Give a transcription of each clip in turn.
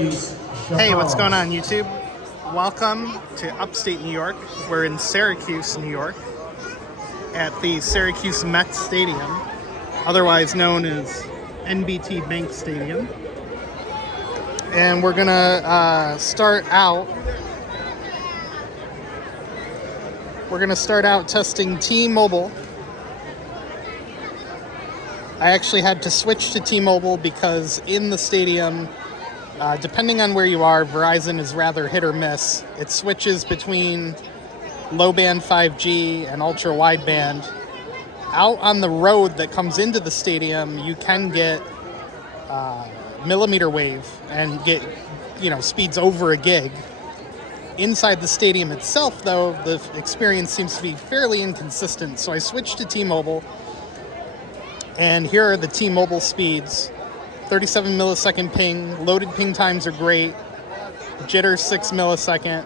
Hey, what's going on, YouTube? Welcome to Upstate New York. We're in Syracuse, New York, at the Syracuse Mets Stadium, otherwise known as NBT Bank Stadium. And we're gonna start out. We're gonna start out testing T-Mobile. I actually had to switch to T-Mobile because in the stadium, depending on where you are, Verizon is rather hit or miss. It switches between low-band 5G and ultra-wideband. Out on the road that comes into the stadium, you can get millimeter wave and get, speeds over a gig. Inside the stadium itself, though, the experience seems to be fairly inconsistent. So I switched to T-Mobile, and here are the T-Mobile speeds. 37 millisecond ping, loaded ping times are great. Jitter 6 millisecond.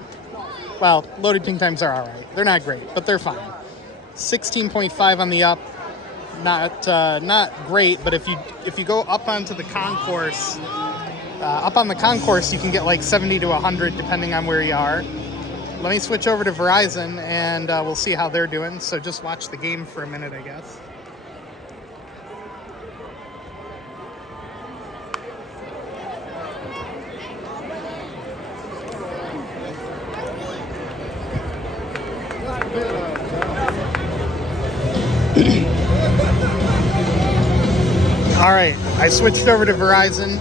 Well, loaded ping times are all right. They're not great, but they're fine. 16.5 on the up. Not great, but if you go up onto the concourse, up on the concourse, you can get like 70 to 100 depending on where you are. Let me switch over to Verizon and we'll see how they're doing. So just watch the game for a minute, I guess. All right, I switched over to Verizon,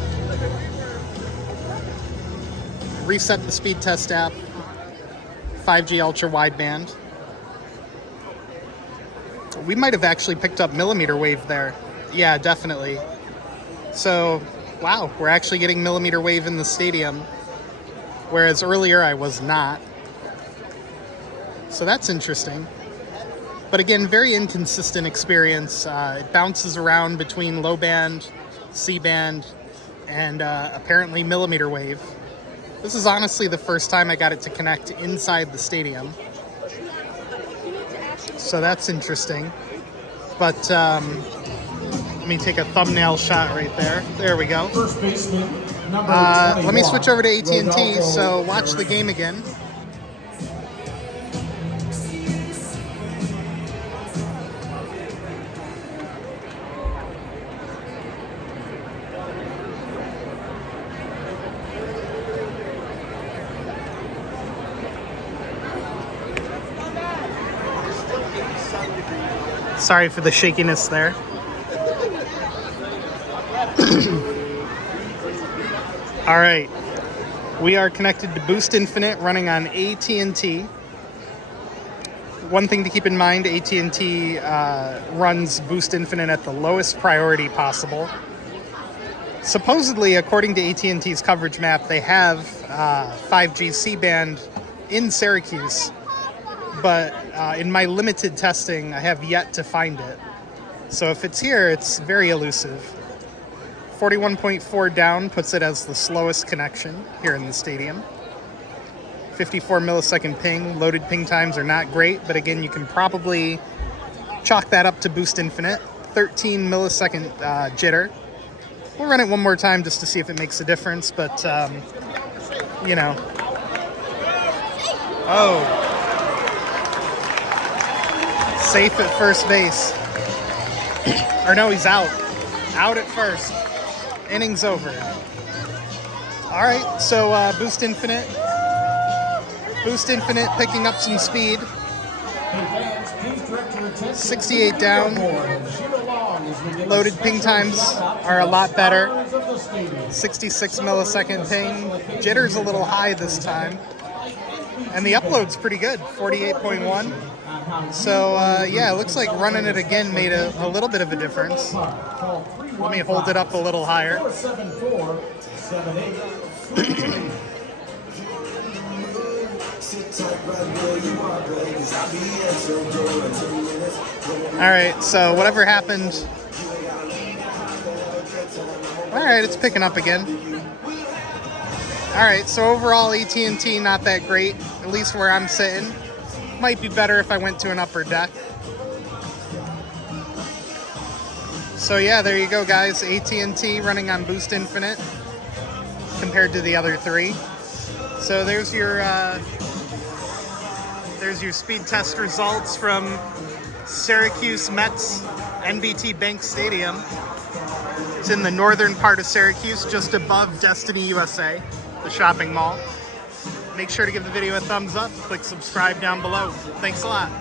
reset the Speedtest app, 5G ultra wideband. We might have actually picked up millimeter wave there. Yeah, definitely. So, wow, we're actually getting millimeter wave in the stadium, whereas earlier I was not. So that's interesting. But again, very inconsistent experience. It bounces around between low band, C band, and apparently millimeter wave. This is honestly the first time I got it to connect inside the stadium. So that's interesting. But let me take a thumbnail shot right there. There we go. First baseman, let me switch over to AT&T, so watch the game again. Sorry for the shakiness there. All right, we are connected to Boost Infinite running on AT&T. One thing to keep in mind, AT&T runs Boost Infinite at the lowest priority possible. Supposedly, according to AT&T's coverage map, they have 5G C-band in Syracuse, but in my limited testing, I have yet to find it. So if it's here, it's very elusive. 41.4 down puts it as the slowest connection here in the stadium. 54 millisecond ping. Loaded ping times are not great, but again, you can probably chalk that up to Boost Infinite. 13 millisecond jitter. We'll run it one more time just to see if it makes a difference, but, Oh. Safe at first base. Or no, he's out. Out at first. Inning's over. All right, so Boost Infinite. Boost Infinite picking up some speed. 68 down. Loaded ping times are a lot better. 66 millisecond ping. Jitter's a little high this time. And the upload's pretty good, 48.1. So, yeah, it looks like running it again made a little bit of a difference. Let me hold it up a little higher. All right, so whatever happened. All right, it's picking up again. All right, so overall AT&T not that great, at least where I'm sitting. Might be better if I went to an upper deck. So yeah, there you go, guys. AT&T running on Boost Infinite. compared to the other 3. So there's your speed test results from Syracuse Mets NBT Bank Stadium. It's in the northern part of Syracuse, just above Destiny USA, the shopping mall. Make sure to give the video a thumbs up, click subscribe down below. Thanks a lot.